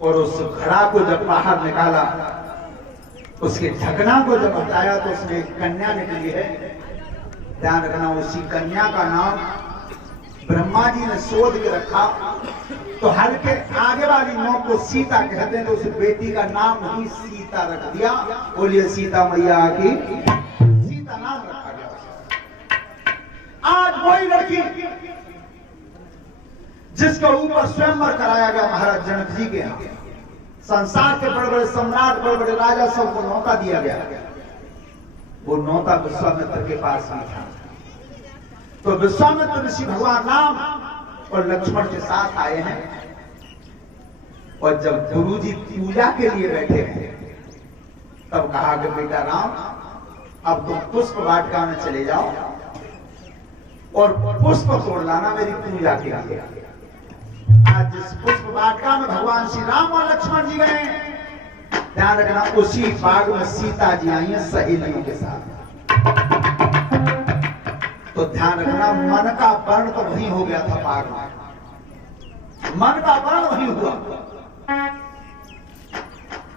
और उस घड़ा को जब बाहर निकाला, उसके ढकना को जब हटाया तो उसमें एक कन्या निकली है। ध्यान रखना, उसी कन्या का नाम ब्रह्मा जी ने शोध के रखा। तो हल्के आगे वाली नौ को सीता कहते हैं, तो उस बेटी का नाम ही सीता रख दिया। बोलिए सीता मैया की, सीता नाम रखा गया। आज वही लड़की जिसके ऊपर स्वयंवर कराया गया महाराज जनक जी के यहाँ, संसार के बड़े बड़े सम्राट, बड़े बड़े राजा सबको न्योता दिया गया। वो न्योता विश्वामित्र के पास भी था। तो विश्वामित्र ऋषि भगवान राम और लक्ष्मण के साथ आए हैं। और जब गुरुजी पूजा के लिए बैठे हैं, तब कहा कि बेटा राम, अब तुम पुष्प वाटिका में चले जाओ और पुष्प तोड़ लाना मेरी पूजा के लिए। आज जिस पुष्प वाटिका में भगवान श्री राम और लक्ष्मण जी गए, ध्यान रखना, उसी बाग में सीता जी आई हैं सहेलियों के साथ। तो ध्यान रखना, मन का वर्ण तो वही हो गया था बाग में, मन का वर्ण वही हुआ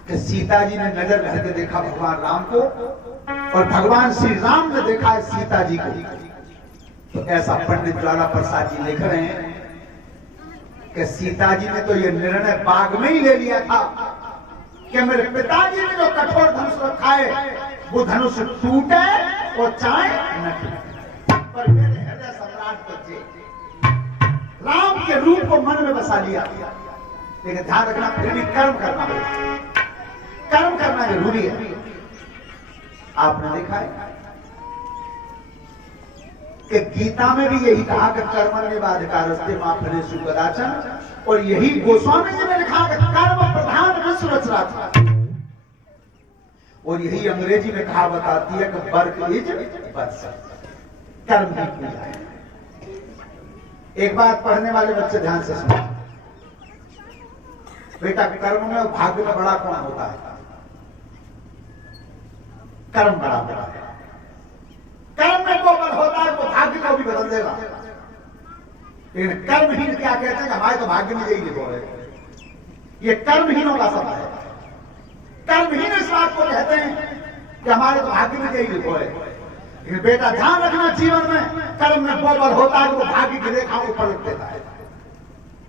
कि सीता जी ने नजर भर के देखा भगवान राम को, और भगवान श्री राम ने देखा है सीता जी को। तो ऐसा पंडित ज्वाला प्रसाद जी लिख रहे हैं कि सीता जी ने तो ये निर्णय बाग में ही ले लिया था कि मेरे पिताजी ने जो कठोर धनुष रखा है, वो धनुष टूटे और चाहे न टूटे, पर मेरे हृदय सम्राट बचे। राम के रूप को मन में बसा लिया। लेकिन ध्यान रखना, फिर भी कर्म करना होगा, कर्म करना जरूरी है। आपने देखा है कि गीता में भी यही कहा कि कर्मण्येवाधिकारस्ते मा फलेषु कदाचन, और यही गोस्वामी जी ने लिखा कि कर्म प्रधान विश्व रचना था। और यही अंग्रेजी में कहावत आती है कि वर्क इज वर्शिप, कर्म ही पूजा है। एक बात पढ़ने वाले बच्चे ध्यान से सुनो बेटा, कर्म में और भाग्य में बड़ा कौन होता है? कर्म बड़ा होता है। कर्म में वो बल होता है, वो भाग्य को भी बदल देगा। लेकिन कर्महीन क्या कहते हैं कि हमारे तो भाग्य में यही लिखो है। ये कर्महीनों का शब्द है। कर्महीन इस बात को कहते हैं कि हमारे तो भाग्य में यही लिखो है। लेकिन बेटा ध्यान रखना, जीवन में कर्म में वो बल होता है, वो भाग्य की रेखा को पलट देता है।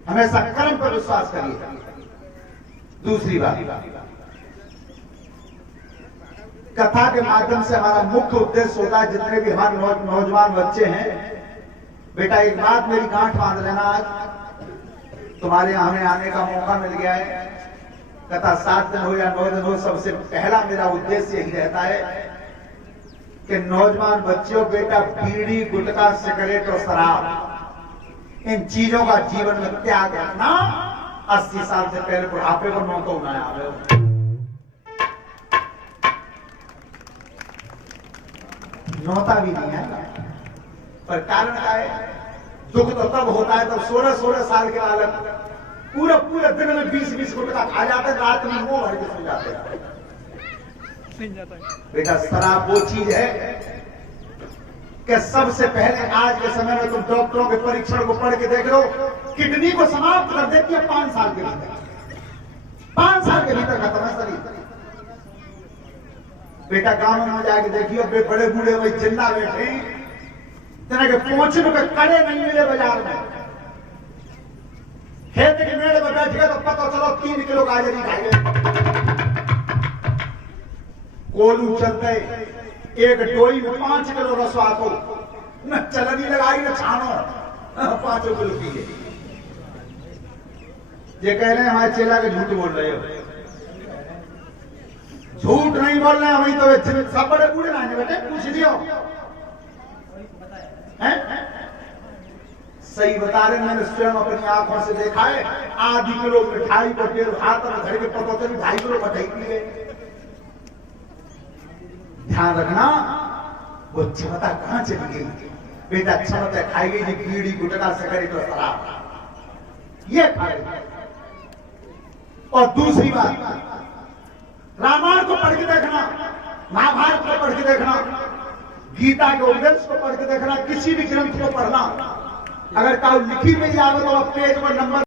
हमेशा कर्म पर विश्वास करिए। दूसरी बात, कथा के माध्यम से हमारा मुख्य उद्देश्य होता है, जितने भी हमारे नौजवान बच्चे हैं, बेटा एक बात मेरी गांठ बांध लेना, आज तुम्हारे यहाँ आने का मौका मिल गया है। कथा 7 दिन हो या 9 दिन हो, सबसे पहला मेरा उद्देश्य यही रहता है कि नौजवान बच्चों, बेटा बीड़ी, गुटखा, सिगरेट और शराब, इन चीजों का जीवन में त्याग रखना। 80 साल से पहले बुढ़ापे को नौ तो उन्हें आ गए, नौता भी नहीं है। पर कारण क्या है? दुख तो तब होता है जब 16-16 साल के बालक पूरे दिन में 20-20 गुटखा खा जाते हैं, रात में मुंह भर के सो जाते हैं। बेटा शराब वो चीज है कि सबसे पहले आज के समय में तुम डॉक्टरों के परीक्षण को पढ़ के देख लो, किडनी को समाप्त कर देती है 5 साल के भीतर। 5 साल के भीतर खत्म है शरीर। बेटा गांव में जाके देखियो, बड़े बूढ़े वही जिंदा बैठे, तरह के पहुंचने के कड़े नहीं मिले बाजार में। खेत के मेड़ में बैठ गए तो पता चलो 3 किलो गाजरी खाए गए। कोलू चलते, एक डोई में 5 किलो रसवा को न चलनी लगाई न छानो, 5 किलो पी गए। ये कह रहे हैं हमारे चेला के झूठ बोल रहे हो। झूठ नहीं बोल रहे हैं, वही तो सब बड़े बूढ़े ना बेटे, पूछ लियो। सही बता रहे, मैंने स्वयं अपनी आंखों से देखा है। आधी किलो मिठाई को डेढ़ हाथ में धर के पता चली 2.5 किलो मिठाई पी गए। ध्यान रखना, वो क्षमता कहां चली गई? बेटा क्षमता खाई गई जी बीड़ी, गुटखा, सिगरेट और शराब, ये खाए। और दूसरी बात, रामायण को पढ़ के देखना, महाभारत को पढ़ के देखना, गीता के उपदेश को पढ़ के देखना, किसी भी ग्रंथ को पढ़ना। अगर कहो लिखी में याद हो तो पेज पर नंबर